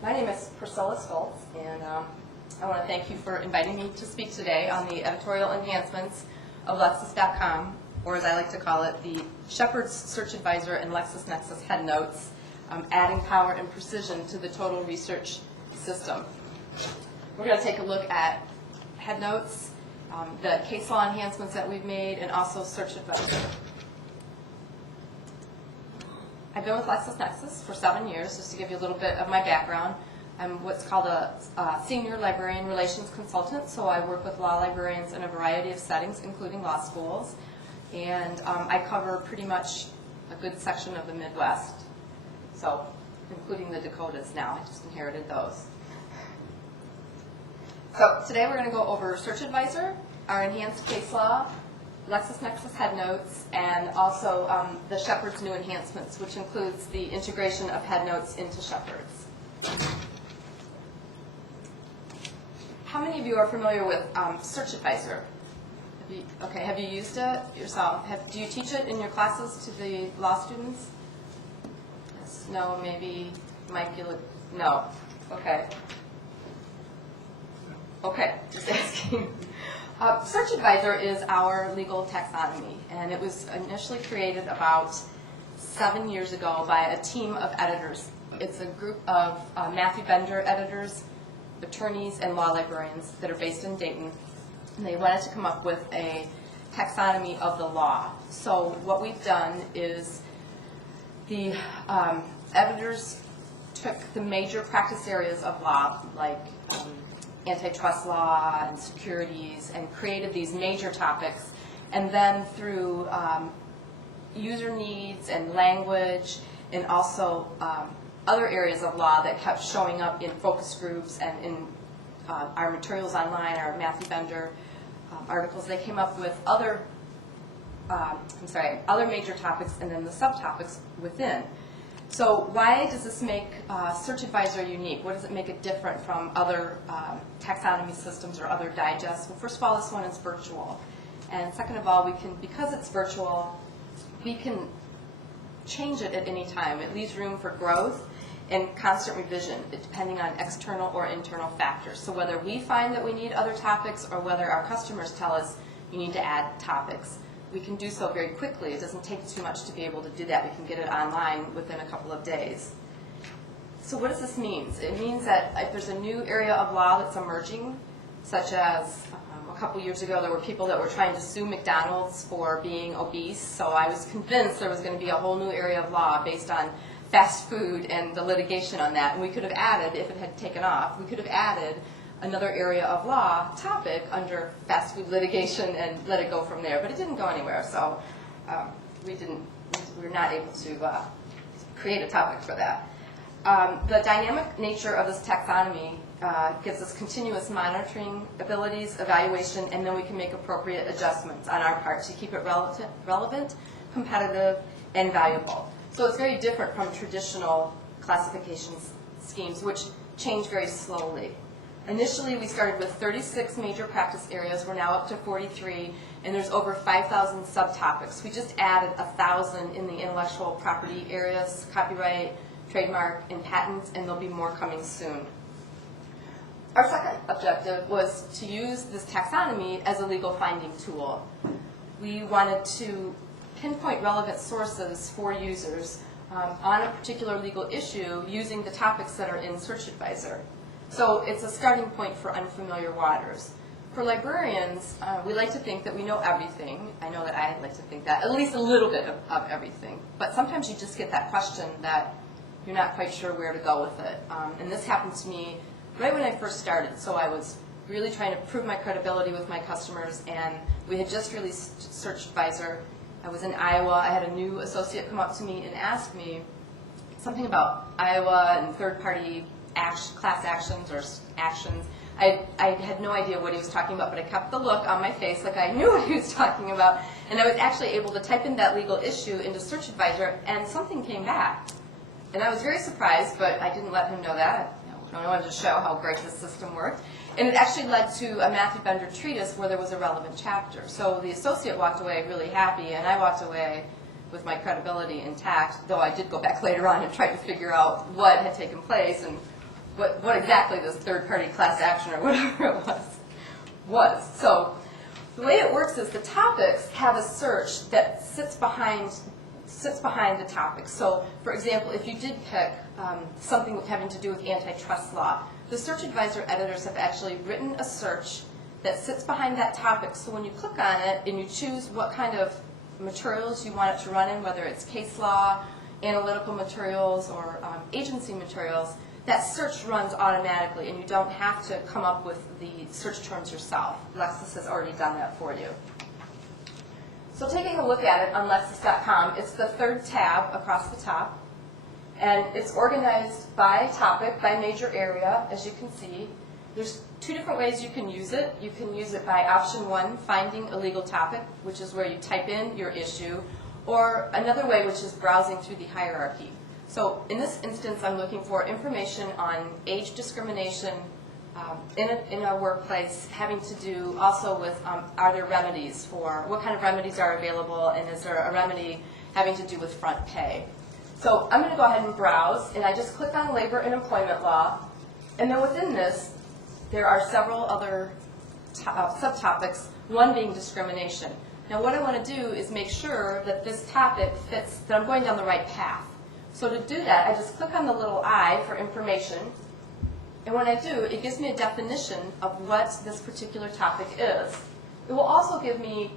My name is Priscilla Stultz, and I want to thank you for inviting me to speak today on the editorial enhancements of Lexis.com, or as I like to call it, the Shepard's Search Advisor and LexisNexis Headnotes, adding power and precision to the total research system. We're going to take a look at Headnotes, the case law enhancements that we've made, and also Search Advisor. I've been with LexisNexis for 7 years, just to give you a little bit of my background. I'm what's called a senior librarian relations consultant, so I work with law librarians in a variety of settings, including law schools. And I cover pretty much a good section of the Midwest, so including the Dakotas now. I just inherited those. So today we're going to go over Search Advisor, our enhanced case law, LexisNexis Headnotes, and also the Shepard's new enhancements, which includes the integration of Headnotes into Shepard's. How many of you are familiar with Search Advisor? Have you used it yourself? Do you teach it in your classes to the law students? Yes, no, maybe, Mike, no. Okay. Okay, just asking. Search Advisor is our legal taxonomy, and it was initially created about 7 years ago by a team of editors. It's a group of Matthew Bender editors, attorneys, and law librarians that are based in Dayton. And they wanted to come up with a taxonomy of the law. So what we've done is the editors took the major practice areas of law, like antitrust law and securities, and created these major topics. And then through user needs and language, and also other areas of law that kept showing up in focus groups and in our materials online, our Matthew Bender articles, they came up with other major topics and then the subtopics within. So why does this make Search Advisor unique? What does it make it different from other taxonomy systems or other digests? Well, first of all, this one is virtual. And second of all, because it's virtual, we can change it at any time. It leaves room for growth and constant revision, depending on external or internal factors. So whether we find that we need other topics or whether our customers tell us you need to add topics, we can do so very quickly. It doesn't take too much to be able to do that. We can get it online within a couple of days. So what does this mean? It means that if there's a new area of law that's emerging, such as a couple years ago there were people that were trying to sue McDonald's for being obese, so I was convinced there was going to be a whole new area of law based on fast food and the litigation on that. And we could have added, if it had taken off, we could have added another area of law topic under fast food litigation and let it go from there. But it didn't go anywhere, so we were not able to create a topic for that. The dynamic nature of this taxonomy gives us continuous monitoring abilities, evaluation, and then we can make appropriate adjustments on our part to keep it relevant, competitive, and valuable. So it's very different from traditional classification schemes, which change very slowly. Initially, we started with 36 major practice areas. We're now up to 43, and there's over 5,000 subtopics. We just added 1,000 in the intellectual property areas, copyright, trademark, and patents, and there'll be more coming soon. Our second objective was to use this taxonomy as a legal finding tool. We wanted to pinpoint relevant sources for users on a particular legal issue using the topics that are in Search Advisor. So it's a starting point for unfamiliar waters. For librarians, we like to think that we know everything. I know that I like to think that, at least a little bit of everything. But sometimes you just get that question that you're not quite sure where to go with it. And this happened to me right when I first started. So I was really trying to prove my credibility with my customers, and we had just released Search Advisor. I was in Iowa. I had a new associate come up to me and ask me something about Iowa and third-party class actions or actions. I had no idea what he was talking about, but I kept the look on my face like I knew what he was talking about, and I was actually able to type in that legal issue into Search Advisor, and something came back. And I was very surprised, but I didn't let him know that. I wanted to show how great this system worked. And it actually led to a Matthew Bender treatise where there was a relevant chapter. So the associate walked away really happy, and I walked away with my credibility intact, though I did go back later on and try to figure out what had taken place and what exactly this third-party class action or whatever it was. So the way it works is the topics have a search that sits behind the topics. So, for example, if you did pick something having to do with antitrust law, the search advisor editors have actually written a search that sits behind that topic. So when you click on it and you choose what kind of materials you want it to run in, whether it's case law, analytical materials, or agency materials, that search runs automatically, and you don't have to come up with the search terms yourself. Lexis has already done that for you. So taking a look at it on Lexis.com, it's the third tab across the top, and it's organized by topic, by major area, as you can see. There's two different ways you can use it. You can use it by option 1, finding a legal topic, which is where you type in your issue, or another way, which is browsing through the hierarchy. So in this instance, I'm looking for information on age discrimination in a workplace, having to do also with are there remedies for, what kind of remedies are available, and is there a remedy having to do with front pay. So I'm going to go ahead and browse, and I just click on labor and employment law, and then within this, there are several other subtopics, one being discrimination. Now what I want to do is make sure that this topic fits, that I'm going down the right path. So to do that, I just click on the little I for information, and when I do, it gives me a definition of what this particular topic is. It will also give me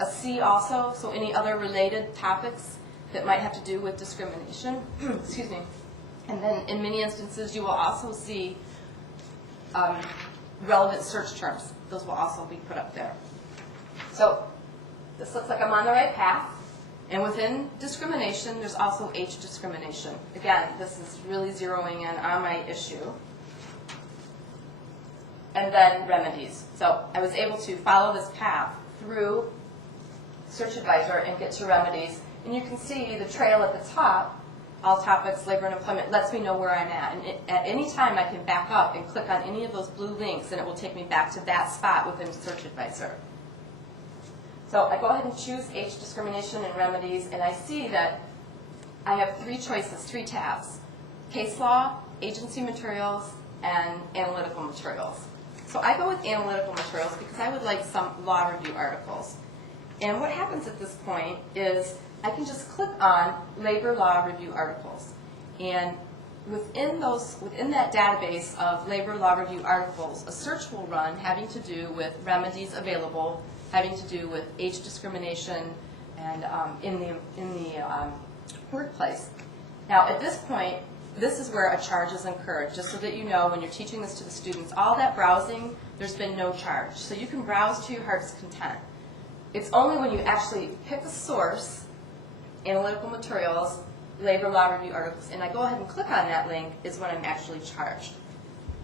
a C also, so any other related topics that might have to do with discrimination. Excuse me. And then in many instances, you will also see relevant search terms. Those will also be put up there. So this looks like I'm on the right path. And within discrimination, there's also age discrimination. Again, this is really zeroing in on my issue. And then remedies. So I was able to follow this path through Search Advisor and get to remedies. And you can see the trail at the top, all topics, labor and employment, lets me know where I'm at. And at any time, I can back up and click on any of those blue links, and it will take me back to that spot within Search Advisor. So I go ahead and choose age discrimination and remedies, and I see that I have 3 choices, 3 tabs: case law, agency materials, and analytical materials. So I go with analytical materials because I would like some law review articles. And what happens at this point is I can just click on labor law review articles. And within that database of labor law review articles, a search will run having to do with remedies available, having to do with age discrimination and in the workplace. Now at this point, this is where a charge is incurred, just so that you know when you're teaching this to the students, all that browsing, there's been no charge. So you can browse to your heart's content. It's only when you actually pick a source, analytical materials, labor law review articles, and I go ahead and click on that link, is when I'm actually charged.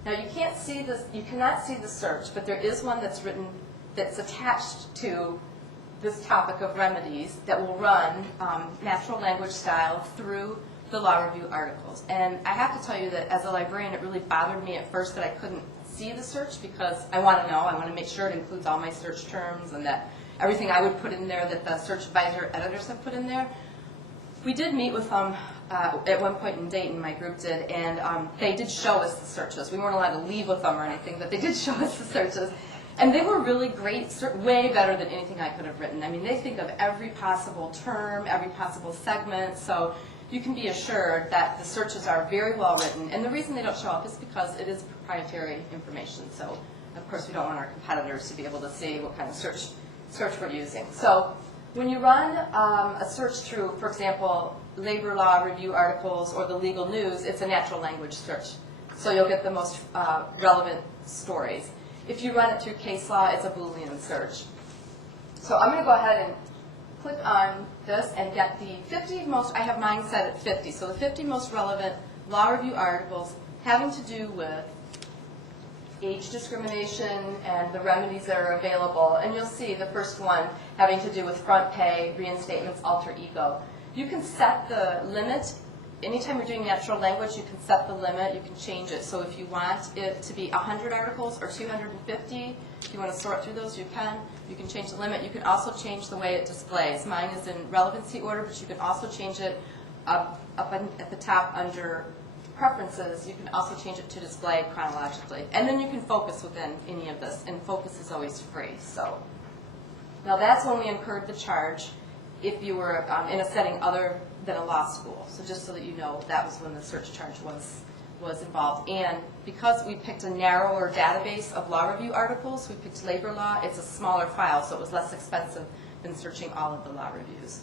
Now you can't see this, you cannot see the search, but there is one that's written, that's attached to this topic of remedies that will run natural language style through the law review articles. And I have to tell you that as a librarian, it really bothered me at first that I couldn't see the search, because I want to know, I want to make sure it includes all my search terms and that everything I would put in there that the Search Advisor editors have put in there. We did meet with them at one point in Dayton, my group did, and they did show us the searches. We weren't allowed to leave with them or anything, but they did show us the searches. And they were really great, way better than anything I could have written. I mean, they think of every possible term, every possible segment, so you can be assured that the searches are very well written. And the reason they don't show up is because it is proprietary information. So, of course, we don't want our competitors to be able to see what kind of search we're using. So when you run a search through, for example, labor law review articles or the legal news, it's a natural language search. So you'll get the most relevant stories. If you run it through case law, it's a Boolean search. So I'm going to go ahead and click on this and get the 50 most, I have mine set at 50, so the 50 most relevant law review articles having to do with age discrimination and the remedies that are available. And you'll see the first one having to do with front pay, reinstatements, alter ego. You can set the limit. Anytime you're doing natural language, you can set the limit, you can change it. So if you want it to be 100 articles or 250, if you want to sort through those, you can. You can change the limit. You can also change the way it displays. Mine is in relevancy order, but you can also change it up at the top under preferences, you can also change it to display chronologically. And then you can focus within any of this, and focus is always free. So now that's when we incurred the charge if you were in a setting other than a law school. So just so that you know, that was when the search charge was involved. And because we picked a narrower database of law review articles, we picked labor law, it's a smaller file, so it was less expensive than searching all of the law reviews.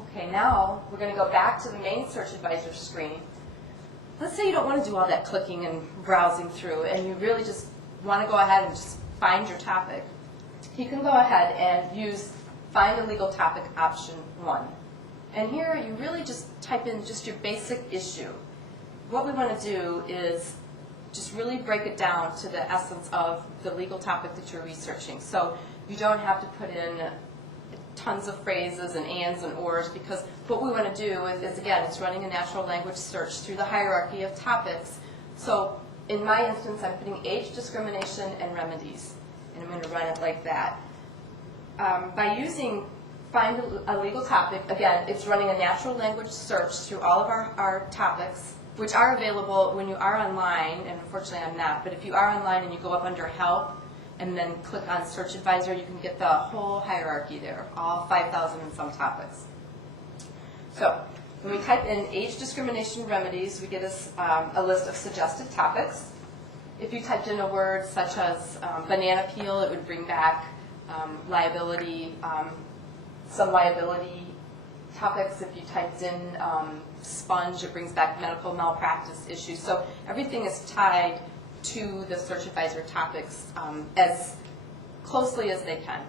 Okay, now we're going to go back to the main Search Advisor screen. Let's say you don't want to do all that clicking and browsing through, and you really just want to go ahead and just find your topic. You can go ahead and use Find a Legal Topic option 1. And here you really just type in just your basic issue. What we want to do is just really break it down to the essence of the legal topic that you're researching. So you don't have to put in tons of phrases and ands and ors, because what we want to do is, again, it's running a natural language search through the hierarchy of topics. So in my instance, I'm putting age discrimination and remedies, and I'm going to run it like that. By using Find a Legal Topic, again, it's running a natural language search through all of our topics, which are available when you are online, and unfortunately I'm not, but if you are online and you go up under Help, and then click on Search Advisor, you can get the whole hierarchy there, all 5,000 and some topics. So when we type in age discrimination remedies, we get a list of suggested topics. If you typed in a word such as banana peel, it would bring back liability, some liability topics. If you typed in sponge, it brings back medical malpractice issues. So everything is tied to the Search Advisor topics as closely as they can.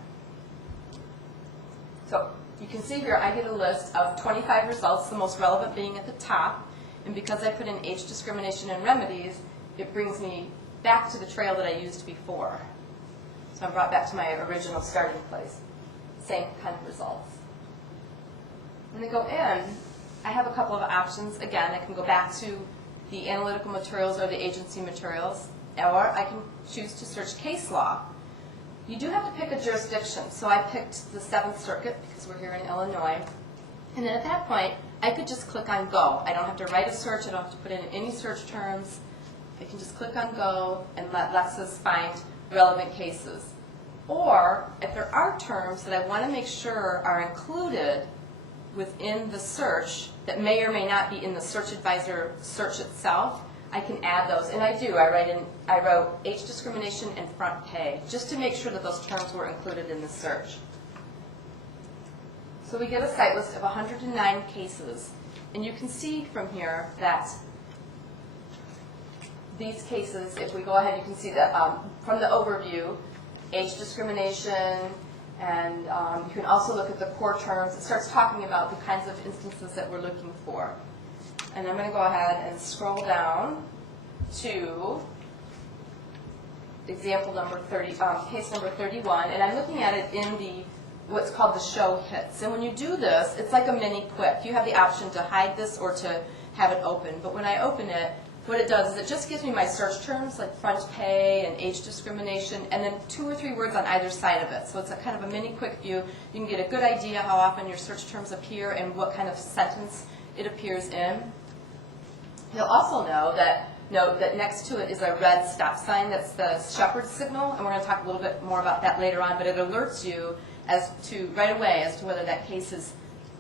So you can see here I get a list of 25 results, the most relevant being at the top. And because I put in age discrimination and remedies, it brings me back to the trail that I used before. So I'm brought back to my original starting place. Same kind of results. When I go in, I have a couple of options. Again, I can go back to the analytical materials or the agency materials, or I can choose to search case law. You do have to pick a jurisdiction, so I picked the 7th Circuit because we're here in Illinois. And then at that point, I could just click on Go. I don't have to write a search, I don't have to put in any search terms. I can just click on Go and let Lexis find relevant cases. Or, if there are terms that I want to make sure are included within the search that may or may not be in the Search Advisor search itself, I can add those, and I do. I wrote age discrimination and front pay, just to make sure that those terms were included in the search. So we get a site list of 109 cases, and you can see from here that these cases, if we go ahead, you can see that from the overview, age discrimination, and you can also look at the core terms. It starts talking about the kinds of instances that we're looking for. And I'm going to go ahead and scroll down to example number 30, case number 31, and I'm looking at it in the what's called the show hits. And when you do this, it's like a mini quick. You have the option to hide this or to have it open. But when I open it, what it does is it just gives me my search terms like front pay and age discrimination, and then 2 or 3 words on either side of it. So it's a kind of a mini quick view. You can get a good idea how often your search terms appear and what kind of sentence it appears in. You'll also note that next to it is a red stop sign. That's the Shepard signal, and we're going to talk a little bit more about that later on, but it alerts you as to right away as to whether that case has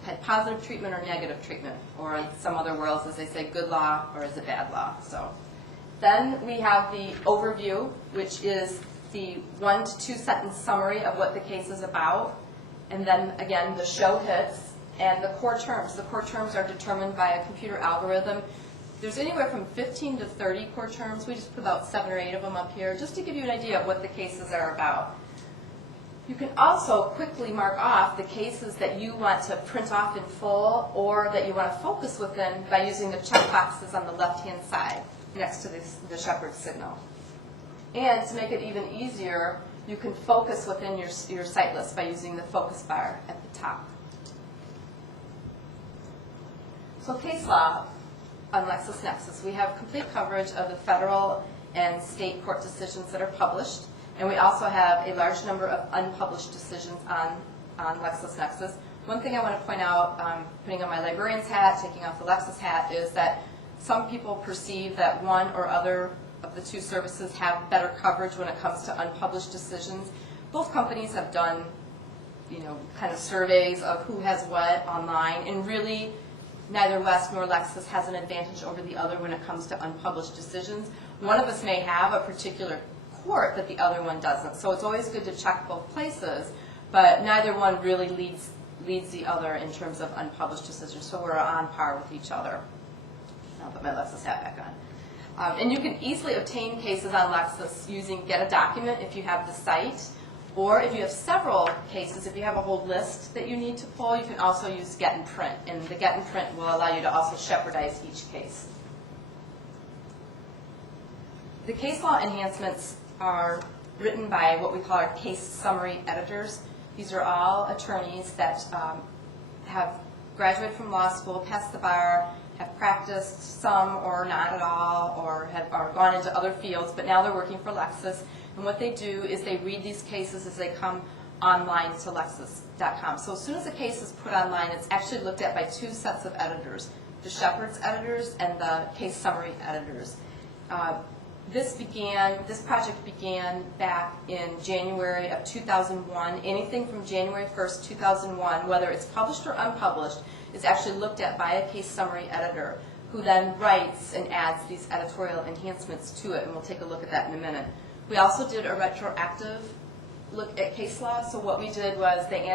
had positive treatment or negative treatment, or in some other worlds, as they say, good law or is it bad law. So then we have the overview, which is the 1 to 2 sentence summary of what the case is about, and then again the show hits and the core terms. The core terms are determined by a computer algorithm. There's anywhere from 15 to 30 core terms. We just put about 7 or 8 of them up here just to give you an idea of what the cases are about. You can also quickly mark off the cases that you want to print off in full or that you want to focus within by using the check boxes on the left-hand side next to the Shepard signal. And to make it even easier, you can focus within your site list by using the focus bar at the top. So case law on LexisNexis, we have complete coverage of the federal and state court decisions that are published. And we also have a large number of unpublished decisions on LexisNexis. One thing I want to point out, putting on my librarian's hat, taking off the Lexis hat, is that some people perceive that one or other of the two services have better coverage when it comes to unpublished decisions. Both companies have done, kind of surveys of who has what online, and really neither West nor Lexis has an advantage over the other when it comes to unpublished decisions. One of us may have a particular court that the other one doesn't, so it's always good to check both places, but neither one really leads the other in terms of unpublished decisions, so we're on par with each other. I'll put my Lexis hat back on. And you can easily obtain cases on Lexis using Get a Document if you have the site, or if you have several cases, if you have a whole list that you need to pull, you can also use Get and Print, and the Get and Print will allow you to also Shepardize each case. The case law enhancements are written by what we call our case summary editors. These are all attorneys that have graduated from law school, passed the bar, have practiced some or not at all, or have gone into other fields, but now they're working for Lexis. And what they do is they read these cases as they come online to Lexis.com. So as soon as a case is put online, it's actually looked at by two sets of editors, the Shepard's editors and the case summary editors. This project began back in January of 2001. Anything from January 1st, 2001, whether it's published or unpublished, is actually looked at by a case summary editor who then writes and adds these editorial enhancements to it, and we'll take a look at that in a minute. We also did a retroactive look at case law, so what we did was they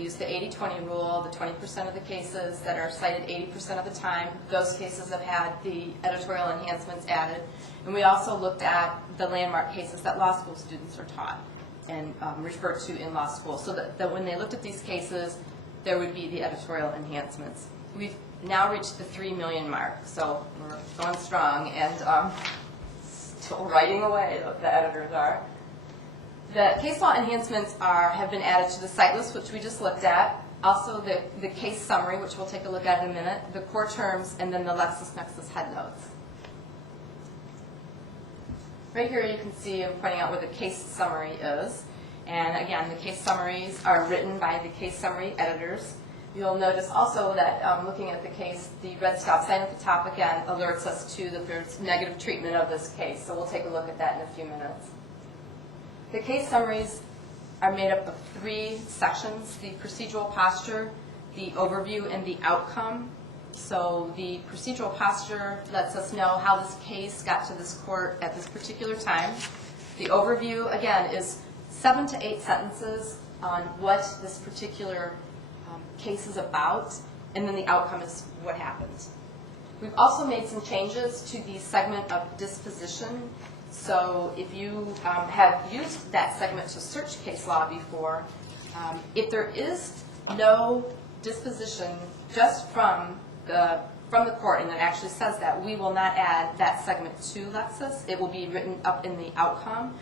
used the 80-20 rule, the 20% of the cases that are cited 80% of the time, those cases have had the editorial enhancements added. And we also looked at the landmark cases that law school students are taught and referred to in law school, so that when they looked at these cases, there would be the editorial enhancements. We've now reached the 3 million mark, so we're going strong and still writing away, the editors are. The case law enhancements have been added to the site list, which we just looked at, also the case summary, which we'll take a look at in a minute, the core terms, and then the LexisNexis Headnotes. Right here you can see I'm pointing out where the case summary is. And again, the case summaries are written by the case summary editors. You'll notice also that looking at the case, the red stop sign at the top again alerts us to that there's negative treatment of this case. So we'll take a look at that in a few minutes. The case summaries are made up of 3 sections: the procedural posture, the overview, and the outcome. So the procedural posture lets us know how this case got to this court at this particular time. The overview, again, is 7 to 8 sentences on what this particular case is about, and then the outcome is what happened. We've also made some changes to the segment of disposition. So if you have used that segment to search case law before, if there is no disposition just from the court, and it actually says that, we will not add that segment to Lexis. It will be written up in the outcome.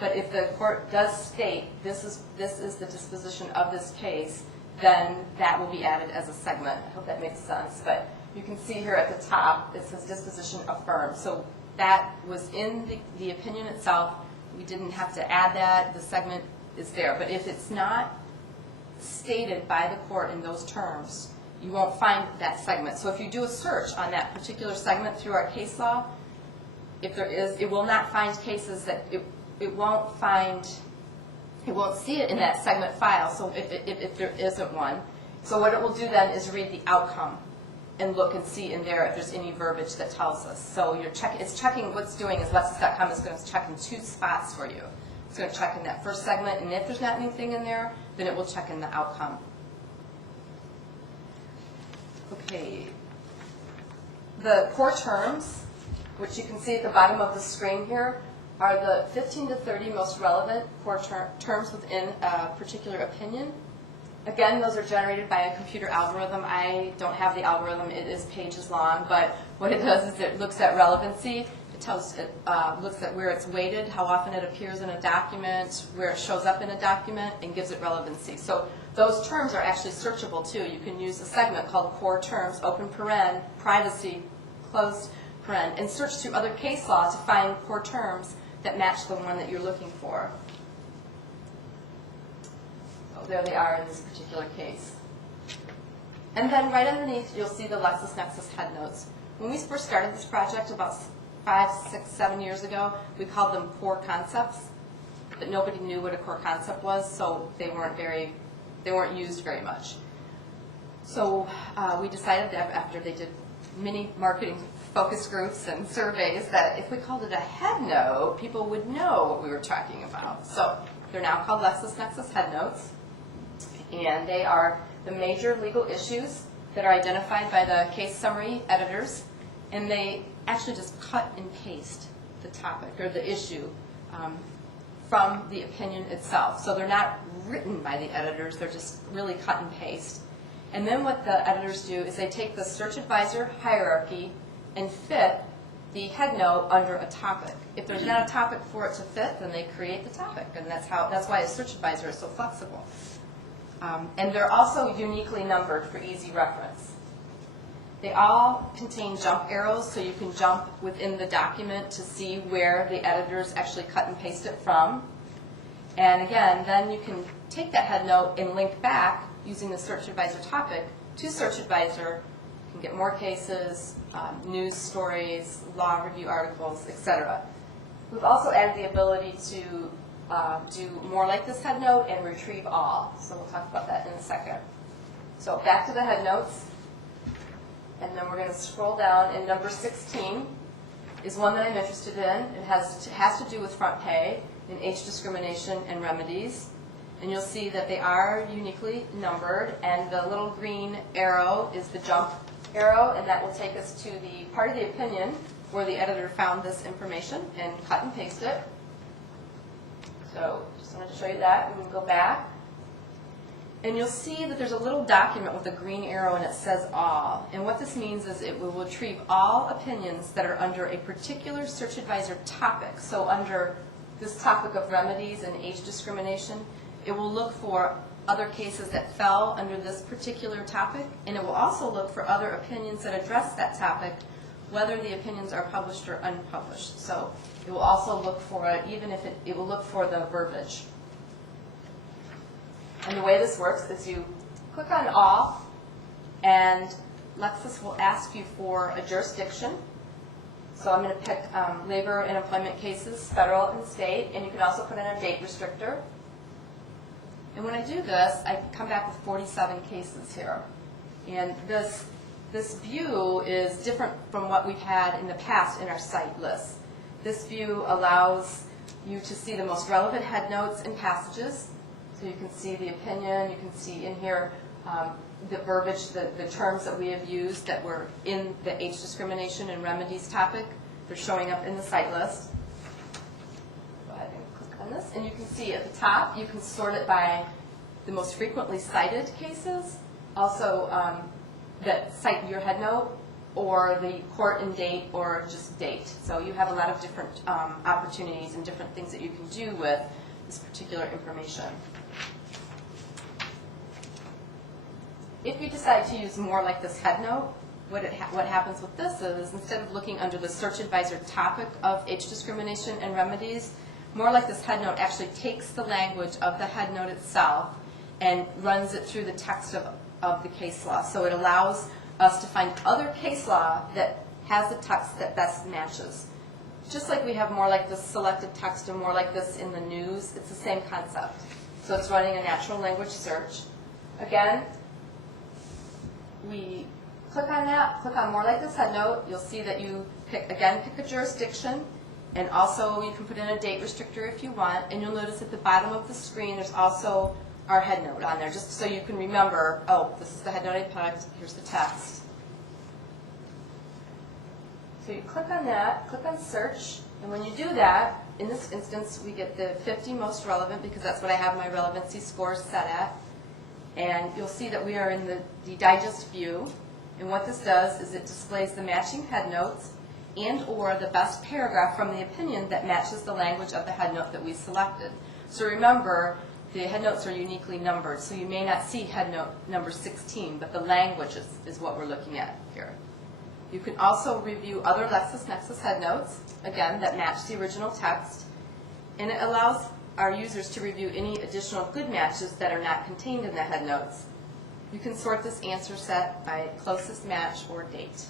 But if the court does state this is the disposition of this case, then that will be added as a segment. I hope that makes sense. But you can see here at the top it says disposition affirmed. So that was in the opinion itself. We didn't have to add that. The segment is there. But if it's not stated by the court in those terms, you won't find that segment. So if you do a search on that particular segment through our case law, if there is, it will not find cases that it won't see it in that segment file, so if there isn't one. So what it will do then is read the outcome and look and see in there if there's any verbiage that tells us. So it's checking, what's doing is Lexis.com is going to check in 2 spots for you. It's going to check in that first segment, and if there's not anything in there, then it will check in the outcome. Okay. The core terms, which you can see at the bottom of the screen here, are the 15 to 30 most relevant core terms within a particular opinion. Again, those are generated by a computer algorithm. I don't have the algorithm. It is pages long, but what it does is it looks at relevancy. It looks at where it's weighted, how often it appears in a document, where it shows up in a document, and gives it relevancy. So those terms are actually searchable too. You can use a segment called core terms, open paren, privacy, closed paren, and search through other case law to find core terms that match the one that you're looking for. So there they are in this particular case. And then right underneath, you'll see the LexisNexis Headnotes. When we first started this project about 5, 6, 7 years ago, we called them core concepts, but nobody knew what a core concept was, so they weren't used very much. So we decided that after they did many marketing focus groups and surveys that if we called it a head note, people would know what we were talking about. So they're now called LexisNexis Headnotes, and they are the major legal issues that are identified by the case summary editors, and they actually just cut and paste the topic or the issue from the opinion itself. So they're not written by the editors, they're just really cut and paste. And then what the editors do is they take the search advisor hierarchy and fit the head note under a topic. If there's not a topic for it to fit, then they create the topic, and that's why a search advisor is so flexible. And they're also uniquely numbered for easy reference. They all contain jump arrows, so you can jump within the document to see where the editors actually cut and paste it from. And again, then you can take that head note and link back using the search advisor topic to search advisor. You can get more cases, news stories, law review articles, etc. We've also added the ability to do more like this head note and retrieve all. So we'll talk about that in a second. So back to the head notes. And then we're going to scroll down, and number 16 is one that I'm interested in. It has to do with front pay and age discrimination and remedies. And you'll see that they are uniquely numbered, and the little green arrow is the jump arrow, and that will take us to the part of the opinion where the editor found this information and cut and paste it. So just wanted to show you that. We can go back. And you'll see that there's a little document with a green arrow and it says all. And what this means is it will retrieve all opinions that are under a particular search advisor topic. So under this topic of remedies and age discrimination, it will look for other cases that fell under this particular topic, and it will also look for other opinions that address that topic, whether the opinions are published or unpublished. So it will also look for it, even if it will look for the verbiage. And the way this works is you click on all, and Lexis will ask you for a jurisdiction. So I'm going to pick labor and employment cases, federal and state, and you can also put in a date restrictor. And when I do this, I come back with 47 cases here. And this view is different from what we've had in the past in our site lists. This view allows you to see the most relevant head notes and passages. So you can see the opinion, you can see in here the verbiage, the terms that we have used that were in the age discrimination and remedies topic. They're showing up in the site list. Go ahead and click on this. And you can see at the top, you can sort it by the most frequently cited cases, also that cite your head note, or the court and date, or just date. So you have a lot of different opportunities and different things that you can do with this particular information. If you decide to use more like this head note, what happens with this is instead of looking under the search advisor topic of age discrimination and remedies, more like this head note actually takes the language of the head note itself and runs it through the text of the case law. So it allows us to find other case law that has the text that best matches. Just like we have more like this selected text and more like this in the news, it's the same concept. So it's running a natural language search. Again, we click on that, click on more like this head note. You'll see that you pick a jurisdiction, and also you can put in a date restrictor if you want. And you'll notice at the bottom of the screen there's also our head note on there, just so you can remember, oh, this is the head note I picked, here's the text. So you click on that, click on search, and when you do that, in this instance, we get the 50 most relevant because that's what I have my relevancy scores set at. And you'll see that we are in the digest view, and what this does is it displays the matching head notes and or the best paragraph from the opinion that matches the language of the head note that we selected. So remember, the head notes are uniquely numbered, so you may not see head note number 16, but the language is what we're looking at here. You can also review other LexisNexis head notes, again, that match the original text, and it allows our users to review any additional good matches that are not contained in the head notes. You can sort this answer set by closest match or date.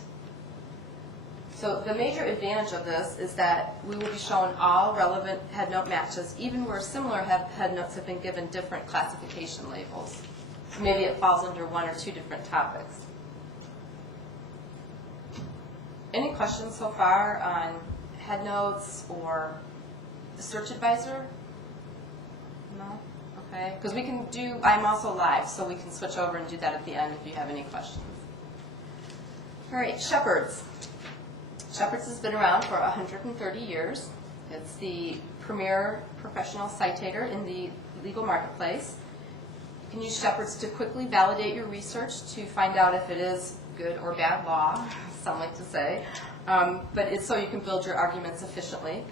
So the major advantage of this is that we will be shown all relevant headnote matches, even where similar headnotes have been given different classification labels. Maybe it falls under one or two different topics. Any questions so far on headnotes or the search advisor? No? Okay. Because we can do, I'm also live, so we can switch over and do that at the end if you have any questions. All right, Shepard's. Shepard's has been around for 130 years. It's the premier professional citator in the legal marketplace. You can use Shepard's to quickly validate your research to find out if it is good or bad law, some like to say, but it's so you can build your arguments efficiently.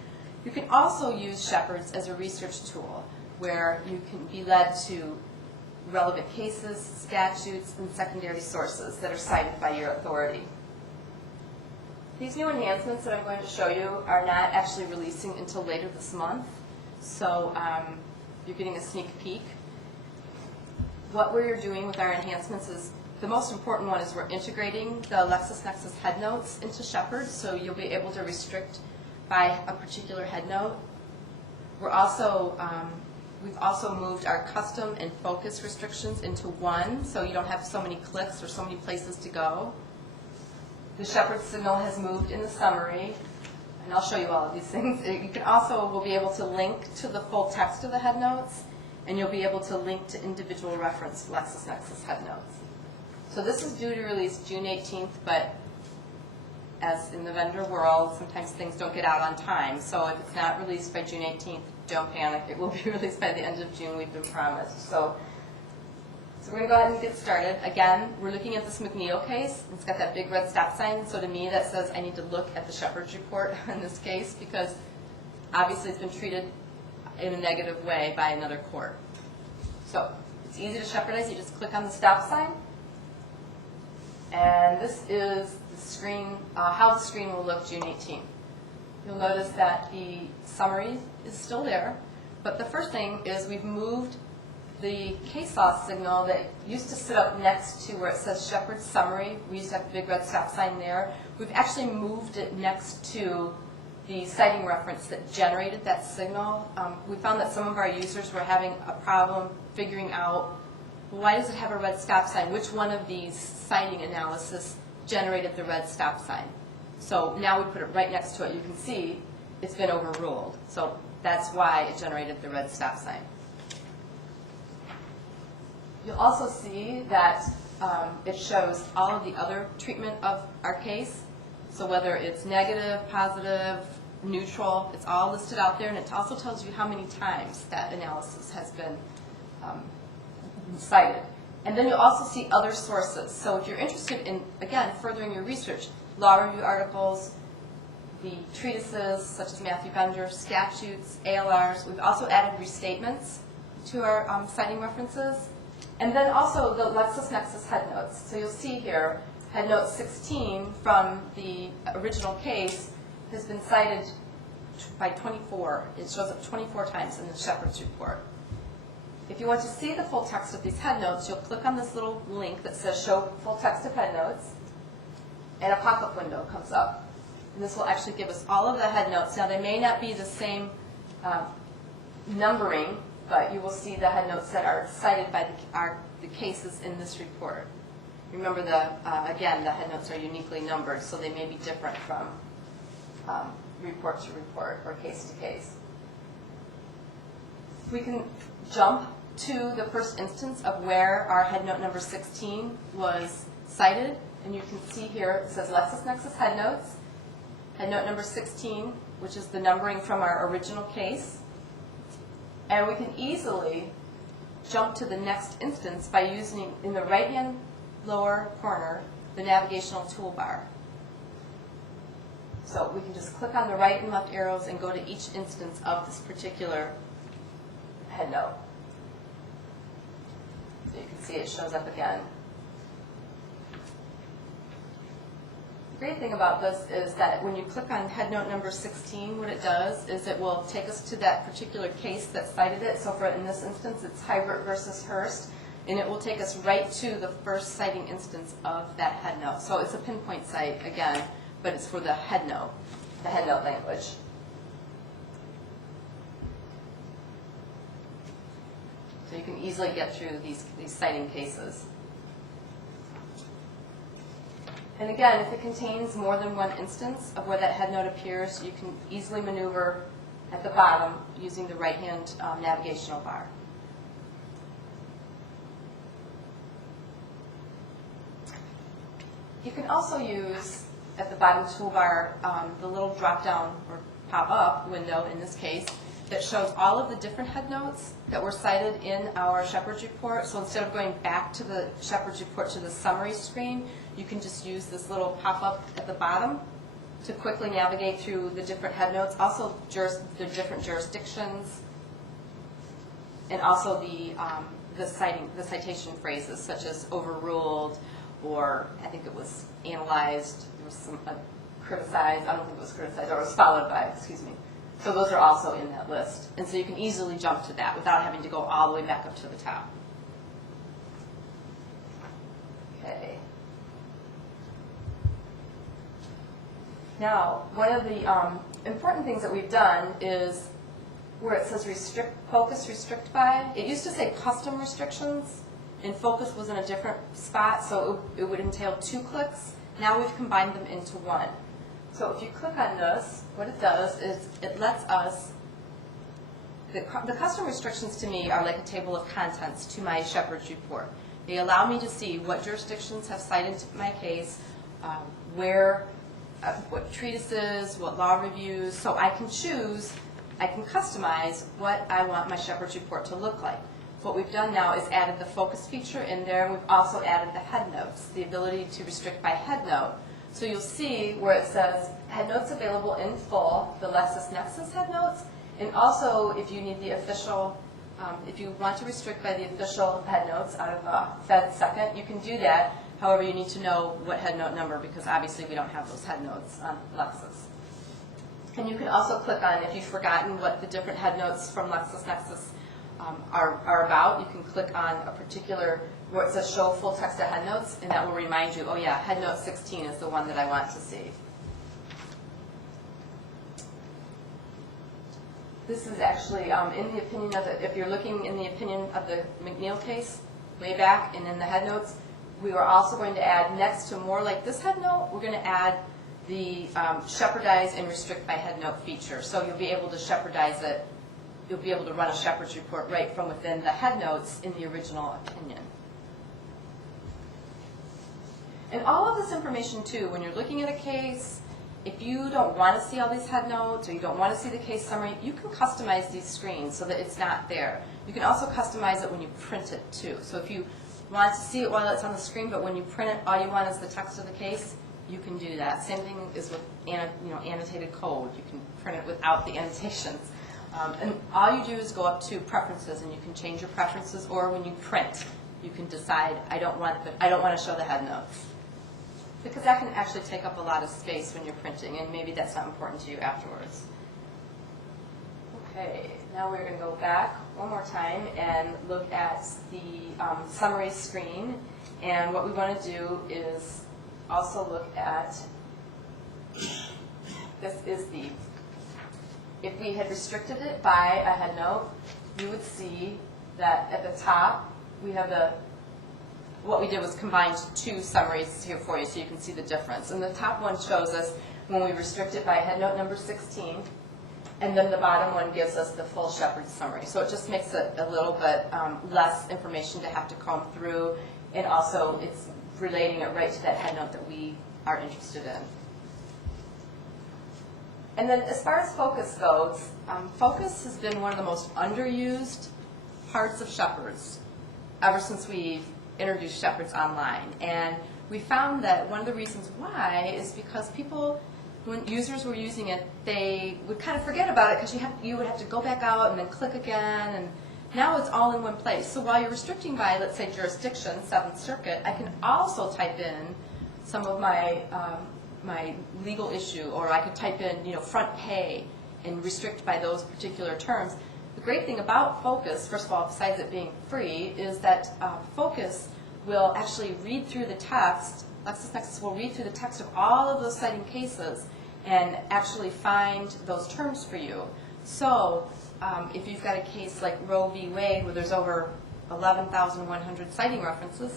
You can also use Shepard's as a research tool where you can be led to relevant cases, statutes, and secondary sources that are cited by your authority. These new enhancements that I'm going to show you are not actually releasing until later this month, so you're getting a sneak peek. What we're doing with our enhancements is, the most important one is we're integrating the LexisNexis Headnotes into Shepard, so you'll be able to restrict by a particular headnote. We're also, we've also moved our custom and focus restrictions into one, so you don't have so many clicks or so many places to go. The Shepard signal has moved in the summary, and I'll show you all of these things. You can also, will be able to link to the full text of the headnotes, and you'll be able to link to individual reference LexisNexis Headnotes. So this is due to release June 18th, but as in the vendor world, sometimes things don't get out on time. So if it's not released by June 18th, don't panic. It will be released by the end of June, we've been promised. So we're going to go ahead and get started. Again, we're looking at this McNeil case. It's got that big red stop sign. So to me, that says I need to look at the Shepard's report in this case because obviously it's been treated in a negative way by another court. So it's easy to Shepardize. You just click on the stop sign. And this is the screen, how the screen will look June 18th. You'll notice that the summary is still there. But the first thing is we've moved the case law signal that used to sit up next to where it says Shepard summary. We used to have the big red stop sign there. We've actually moved it next to the citing reference that generated that signal. We found that some of our users were having a problem figuring out, well, why does it have a red stop sign? Which one of these citing analysis generated the red stop sign? So now we put it right next to it. You can see it's been overruled. So that's why it generated the red stop sign. You'll also see that it shows all of the other treatment of our case. So whether it's negative, positive, neutral, it's all listed out there, and it also tells you how many times that analysis has been cited. And then you'll also see other sources. So if you're interested in, again, furthering your research, law review articles, the treatises such as Matthew Bender, statutes, ALRs, we've also added restatements to our citing references. And then also the LexisNexis Headnotes. So you'll see here, Headnote 16 from the original case has been cited by 24. It shows up 24 times in the Shepard's report. If you want to see the full text of these headnotes, you'll click on this little link that says Show Full Text of Headnotes, and a pop-up window comes up. And this will actually give us all of the headnotes. Now, they may not be the same numbering, but you will see the headnotes that are cited by the cases in this report. Remember, again, the headnotes are uniquely numbered, so they may be different from report to report or case to case. We can jump to the first instance of where our headnote number 16 was cited, and you can see here it says LexisNexis Headnotes, headnote number 16, which is the numbering from our original case. And we can easily jump to the next instance by using, in the right-hand lower corner, the navigational toolbar. So we can just click on the right and left arrows and go to each instance of this particular headnote. So you can see it shows up again. The great thing about this is that when you click on headnote number 16, what it does is it will take us to that particular case that cited it. So for in this instance, it's Hybert versus Hearst. and it will take us right to the first citing instance of that head note. So it's a pinpoint cite, again, but it's for the head note language. So you can easily get through these citing cases. And again, if it contains more than one instance of where that head note appears, you can easily maneuver at the bottom using the right-hand navigational bar. You can also use, at the bottom toolbar, the little drop-down or pop-up window, in this case, that shows all of the different head notes that were cited in our Shepard's report. So instead of going back to the Shepard's report to the summary screen, you can just use this little pop-up at the bottom to quickly navigate through the different head notes. Also, the different jurisdictions, and also the citation phrases, such as overruled, or I think it was analyzed. There was some criticized. I don't think it was criticized, or it was followed by. Excuse me. So those are also in that list. And so you can easily jump to that without having to go all the way back up to the top. Okay. Now, one of the important things that we've done is where it says focus restrict by, it used to say custom restrictions, and focus was in a different spot, so it would entail 2 clicks. Now we've combined them into one. So if you click on this, what it does is it lets us, the custom restrictions to me are like a table of contents to my Shepard's report. They allow me to see what jurisdictions have cited my case, what treatises, what law reviews, so I can choose, I can customize what I want my Shepard's report to look like. What we've done now is added the focus feature in there, and we've also added the head notes, the ability to restrict by head note. So you'll see where it says head notes available in full, the LexisNexis head notes, and also if you need the official, if you want to restrict by the official head notes out of Fed Second, you can do that. However, you need to know what head note number, because obviously we don't have those head notes on Lexis. And you can also click on, if you've forgotten what the different head notes from LexisNexis are about, you can click on a particular, where it says show full text of head notes, and that will remind you, oh yeah, head note 16 is the one that I want to see. This is actually in the opinion of the, if you're looking in the opinion of the McNeil case, way back, and in the head notes, we are also going to add, next to more like this head note, we're going to add the Shepardize and restrict by head note feature. So you'll be able to Shepardize it, you'll be able to run a Shepard's report right from within the head notes in the original opinion. And all of this information too, when you're looking at a case, if you don't want to see all these head notes or you don't want to see the case summary, you can customize these screens so that it's not there. You can also customize it when you print it too. So if you want to see it while it's on the screen, but when you print it, all you want is the text of the case, you can do that. Same thing is with annotated code. You can print it without the annotations. And all you do is go up to preferences, and you can change your preferences. Or when you print, you can decide I don't want to show the head notes, because that can actually take up a lot of space when you're printing, and maybe that's not important to you afterwards. Okay, now we're going to go back one more time and look at the summary screen. And what we want to do is also look at, this is the, if we had restricted it by a head note, you would see that at the top we have the, what we did was combined 2 summaries here for you so you can see the difference. And the top one shows us when we restrict it by head note number 16, and then the bottom one gives us the full Shepard summary. So it just makes it a little bit less information to have to comb through, and also it's relating it right to that head note that we are interested in. And then as far as focus goes, focus has been one of the most underused parts of Shepard's ever since we've introduced Shepard's online. And we found that one of the reasons why is because people, when users were using it, they would kind of forget about it because you would have to go back out and then click again, and now it's all in one place. So while you're restricting by, let's say, jurisdiction, 7th Circuit, I can also type in some of my my legal issue, or I could type in front pay and restrict by those particular terms. The great thing about Focus, first of all, besides it being free, is that Focus will actually read through the text. LexisNexis will read through the text of all of those citing cases and actually find those terms for you. So if you've got a case like Roe v. Wade where there's over 11,100 citing references,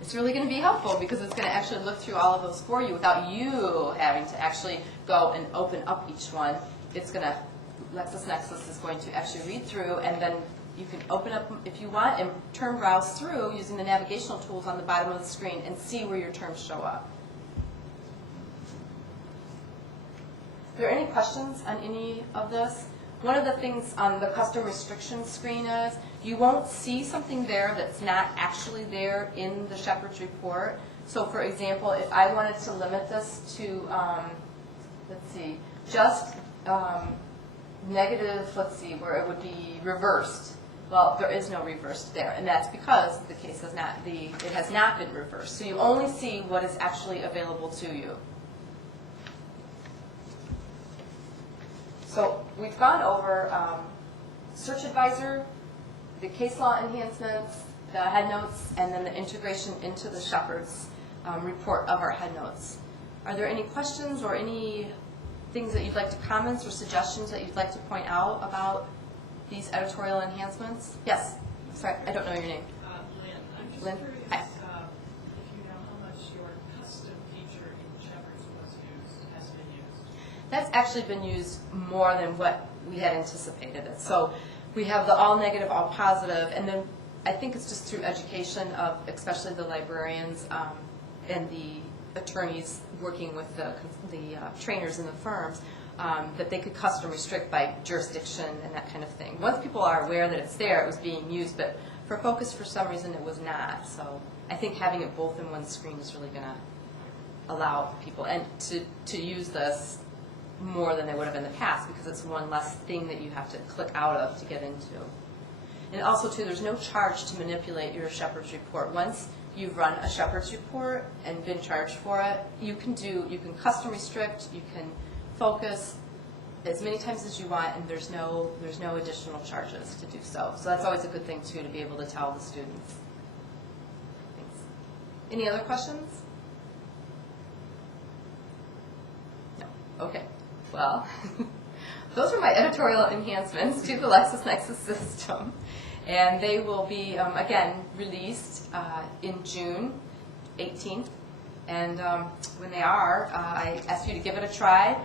it's really going to be helpful because it's going to actually look through all of those for you without you having to actually go and open up each one. It's going to, LexisNexis is going to actually read through, and then you can open up if you want and term browse through using the navigational tools on the bottom of the screen and see where your terms show up. Are there any questions on any of this? One of the things on the custom restrictions screen is you won't see something there that's not actually there in the Shepard's report. So for example, if I wanted to limit this to, let's see, just negative, let's see, where it would be reversed. Well, there is no reversed there, and that's because the case has not, it has not been reversed. So you only see what is actually available to you. So we've gone over Search Advisor, the case law enhancements, the headnotes, and then the integration into the Shepard's report of our headnotes. Are there any questions or any things that you'd like to comment or suggestions that you'd like to point out about these editorial enhancements? Yes. Sorry, I don't know your name. Lynn. I'm just Lynn? curious Hi. if you know how much your custom feature in Shepard's has been used. That's actually been used more than what we had anticipated it. So we have the all negative, all positive, and then I think it's just through education of especially the librarians and the attorneys working with the trainers in the firms that they could custom restrict by jurisdiction and that kind of thing. Once people are aware that it's there, it was being used, but for Focus, for some reason, it was not. So I think having it both in one screen is really going to allow people and to use this more than they would have in the past because it's one less thing that you have to click out of to get into. And also, too, there's no charge to manipulate your Shepard's report. Once you've run a Shepard's report and been charged for it, you can custom restrict, you can focus as many times as you want, and there's no additional charges to do so. So that's always a good thing, too, to be able to tell the students. Thanks. Any other questions? No. Okay. Well, those are my editorial enhancements to the LexisNexis system. And they will be, again, released in June 18th. And when they are, I ask you to give it a try.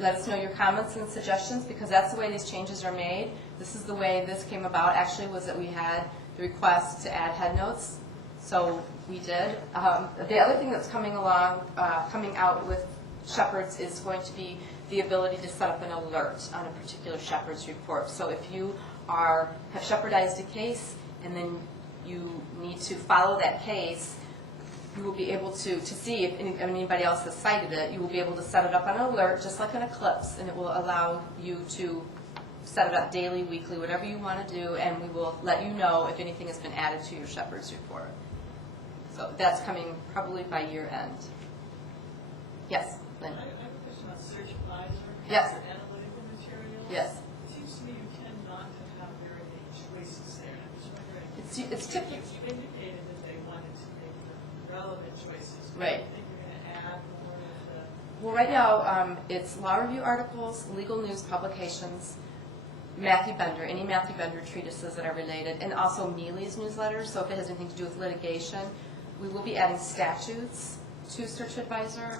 Let us know your comments and suggestions because that's the way these changes are made. This is the way this came about, actually, was that we had the request to add headnotes. So we did. The other thing that's coming out with Shepard's is going to be the ability to set up an alert on a particular Shepard's report. So if you have Shepardized a case and then you need to follow that case, you will be able to see if anybody else has cited it. You will be able to set it up on an alert, just like an Eclipse, and it will allow you to set it up daily, weekly, whatever you want to do, and we will let you know if anything has been added to your Shepard's report. So that's coming probably by year end. Yes, Lynn? I have a question on Search Advisor. Yes. For analytical materials. Yes. It seems to me you tend not to have very many choices there. I'm just wondering. It's typical. You indicated that they wanted to make them relevant choices. Right. Do you think you're going to add more of the... Well, right now, it's law review articles, legal news publications, Matthew Bender, any Matthew Bender treatises that are related, and also Neely's newsletters. So if it has anything to do with litigation, we will be adding statutes to Search Advisor.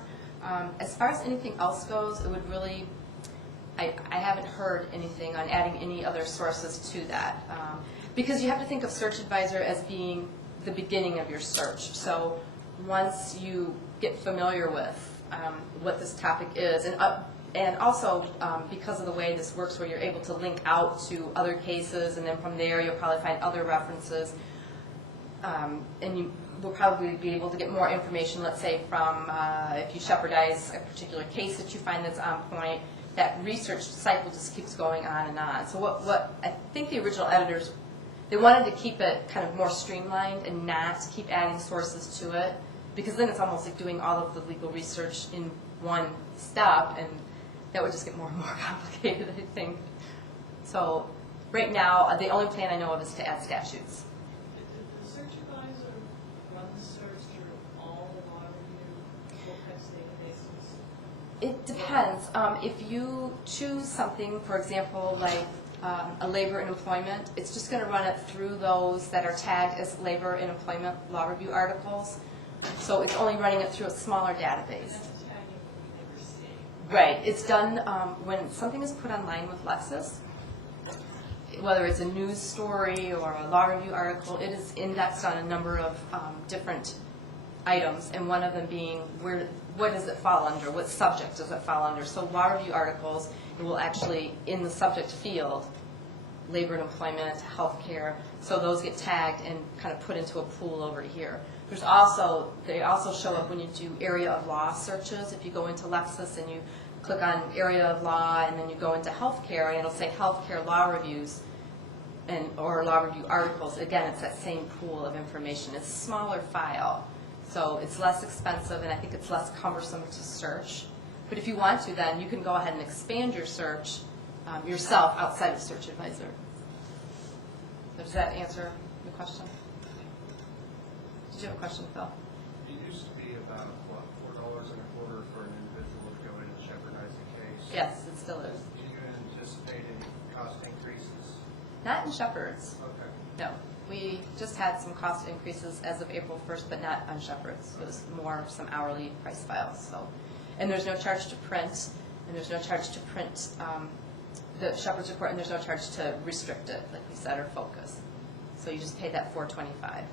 As far as anything else goes, it would really, I haven't heard anything on adding any other sources to that. Because you have to think of Search Advisor as being the beginning of your search. So once you get familiar with what this topic is, and also because of the way this works where you're able to link out to other cases, and then from there you'll probably find other references, and you will probably be able to get more information, let's say, from if you Shepardize a particular case that you find that's on point, that research cycle just keeps going on and on. So what I think the original editors, they wanted to keep it kind of more streamlined and not keep adding sources to it, because then it's almost like doing all of the legal research in one step, and that would just get more and more complicated, I think. So right now, the only plan I know of is to add statutes. Did the search advisor run the search through all the law review full text databases? It depends. If you choose something, for example, like a labor and employment, it's just going to run it through those that are tagged as labor and employment law review articles. So it's only running it through a smaller database. That's tagging we never see. Right. It's done when something is put online with Lexis, whether it's a news story or a law review article, it is indexed on a number of different items, and one of them being what does it fall under, what subject does it fall under. So law review articles, it will actually, in the subject field, labor and employment, healthcare, so those get tagged and kind of put into a pool over here. They also show up when you do area of law searches. If you go into Lexis and you click on area of law and then you go into healthcare, and it'll say healthcare law reviews or law review articles. Again, it's that same pool of information. It's a smaller file, so it's less expensive, and I think it's less cumbersome to search. But if you want to, then you can go ahead and expand your search yourself outside of Search Advisor. Does that answer the question? Did you have a question, Phil? It used to be about, what, $4.25 for an individual to go in and Shepardize the case? Yes, it still is. Do you anticipate any cost increases? Not in Shepard's. Okay. No. We just had some cost increases as of April 1st, but not on Shepard's. It was more some hourly price files. So, and there's no charge to print, and there's no charge to print the Shepard's report, and there's no charge to restrict it, like we said, or focus. So you just pay that $4.25. And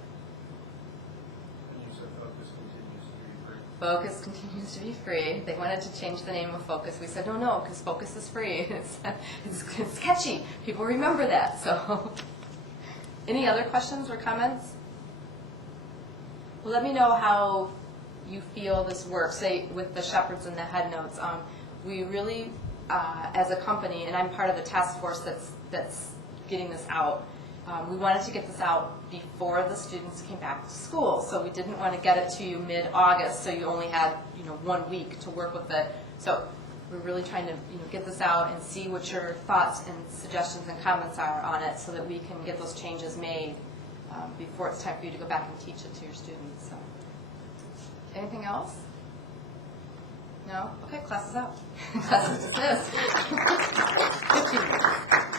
you said Focus continues to be free? Focus continues to be free. They wanted to change the name of Focus. We said, no, because Focus is free. It's catchy. People remember that. So, any other questions or comments? Well, let me know how you feel this works, say, with the Shepards and the Headnotes. We really, as a company, and I'm part of the task force that's getting this out, we wanted to get this out before the students came back to school, so we didn't want to get it to you mid-August, so you only had 1 week to work with it. So we're really trying to get this out and see what your thoughts and suggestions and comments are on it, so that we can get those changes made before it's time for you to go back and teach it to your students. So, anything else? No? Okay, class is out. Class is dismissed. 15 minutes.